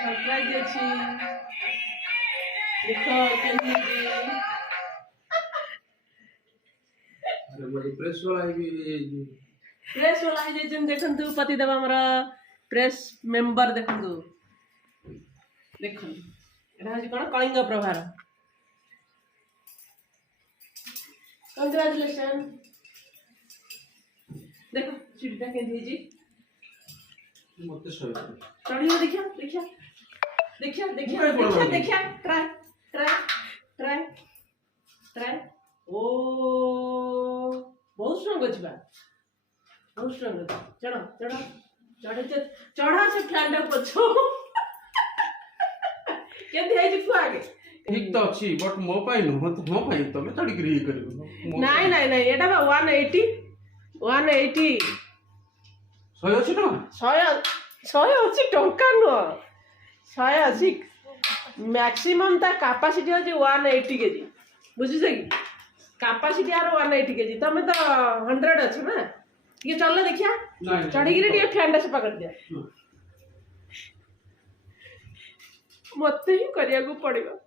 surprise अछि देखो केनी अरे मोर प्रेस वाला भी प्रेस वाला है जे देखंतु पति देव हमरा प्रेस मेंबर देखंतु देखो एटा है कोन कलिंग प्रभार कंग्रेचुलेशन देखो चिड़िया के दीजी मते सही चढ़ियो देखिया देखिया देखिया देखिया देखिया देखिया ट्राई ट्राई ट्राई ट्राई ओ बहुत स्ट्रांग अछि बा बहुत स्ट्रांग चढ़ो चढ़ो चढ़े चढ़ा से फ्लैंडर पछो केते है जी आगे ठीक तो अच्छी बट मो पाई न मो पाई तमे चढ़ी ग्री करियो नहीं नहीं नहीं एटा बा 180 180 सही अछि ना 180 टंका नो 180 मैक्सिमम ता कैपेसिटी हो 180 केजी बुझी से कैपेसिटी आर 180 केजी तमे तो 100 अछि ना ये चल देखिया चढ़ी गिरे ये फैंडा से पकड़ दिया मत ही करिया को पड़ेगा